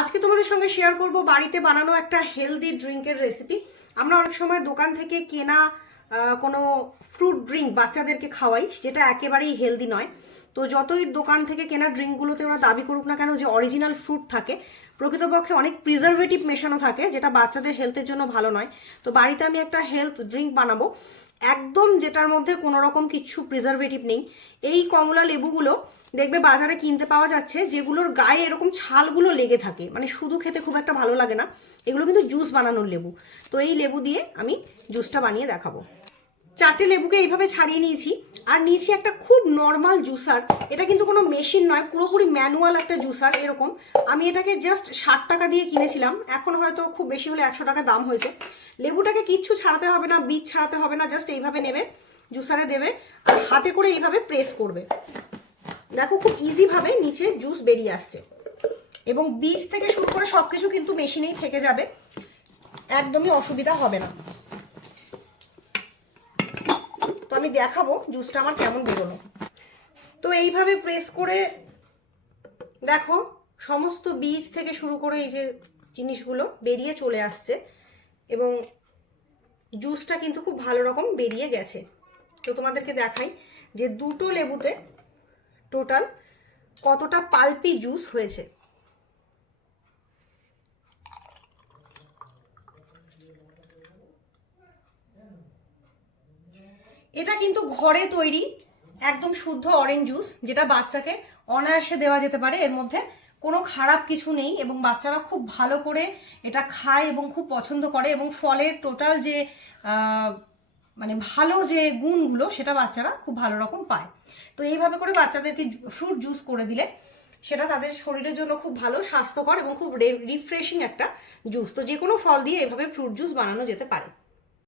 আজকে তোমাদের সঙ্গে শেয়ার করব বাড়িতে বানানো একটা হেলদি ড্রিঙ্কের রেসিপি আমরা অনেক সময় দোকান থেকে কেনা কোনো ফ্রুট ড্রিঙ্ক বাচ্চাদেরকে খাওয়াই, যেটা একেবারেই হেলদি নয়। তো যতই দোকান থেকে কেনা ড্রিঙ্কগুলোতে ওরা দাবি করুক না কেন যে অরিজিনাল ফ্রুট থাকে, প্রকৃতপক্ষে অনেক প্রিজারভেটিভ মেশানো থাকে, যেটা বাচ্চাদের হেলথের জন্য ভালো নয়। তো বাড়িতে আমি একটা হেলথ ড্রিঙ্ক বানাবো। একদম যেটার মধ্যে কোনো রকম কিছু প্রিজারভেটিভ নেই। এই কমলা লেবুগুলো দেখবে বাজারে কিনতে পাওয়া যাচ্ছে, যেগুলোর গায়ে এরকম ছালগুলো লেগে থাকে। মানে শুধু খেতে খুব একটা ভালো লাগে না। এগুলো কিন্তু জুস বানানোর লেবু। তো এই লেবু দিয়ে আমি জুসটা বানিয়ে দেখাবো। চারটে লেবুকে এইভাবে ছাড়িয়ে নিয়েছি। আর নিয়েছি একটা খুব নর্মাল জুসার এটা কিন্তু কোনো মেশিন নয়, পুরোপুরি ম্যানুয়াল একটা জুসার এরকম। আমি এটাকে জাস্ট ষাট টাকা দিয়ে কিনেছিলাম। এখন হয়তো খুব বেশি হলে একশো টাকা দাম হয়েছে। লেবুটাকে কিচ্ছু ছাড়াতে হবে না, বীজ ছাড়াতে হবে না জাস্ট এইভাবে নেবে জুসারে দেবে আর হাতে করে এইভাবে প্রেস করবে। দেখো খুব ইজিভাবে নিচে জুস বেরিয়ে আসছে। এবং বীজ থেকে শুরু করে সব কিছু কিন্তু মেশিনেই থেকে যাবে। একদমই অসুবিধা হবে না তো আমি দেখাবো জুসটা আমার কেমন বেরোলো। তো এইভাবে প্রেস করে, দেখো, সমস্ত বীজ থেকে শুরু করে এই যে জিনিসগুলো বেরিয়ে চলে আসছে এবং জুসটা কিন্তু খুব ভালো রকম বেরিয়ে গেছে। তো তোমাদেরকে দেখাই যে দুটো লেবুতে টোটাল কতটা পালপি জুস হয়েছে। এটা কিন্তু ঘরে তৈরি একদম শুদ্ধ অরেঞ্জ জুস যেটা বাচ্চাকে অনায়াসে দেওয়া যেতে পারে। এর মধ্যে কোনো খারাপ কিছু নেই এবং বাচ্চারা খুব ভালো করে এটা খায় এবং খুব পছন্দ করে এবং ফলের টোটাল যে মানে ভালো যে গুণগুলো, সেটা বাচ্চারা খুব ভালো রকম পায়। তো এইভাবে করে বাচ্চাদেরকে ফ্রুট জুস করে দিলে সেটা তাদের শরীরের জন্য খুব ভালো, স্বাস্থ্যকর এবং খুব রিফ্রেশিং একটা জুস তো যে কোনো ফল দিয়ে এভাবে ফ্রুট জুস বানানো যেতে পারে।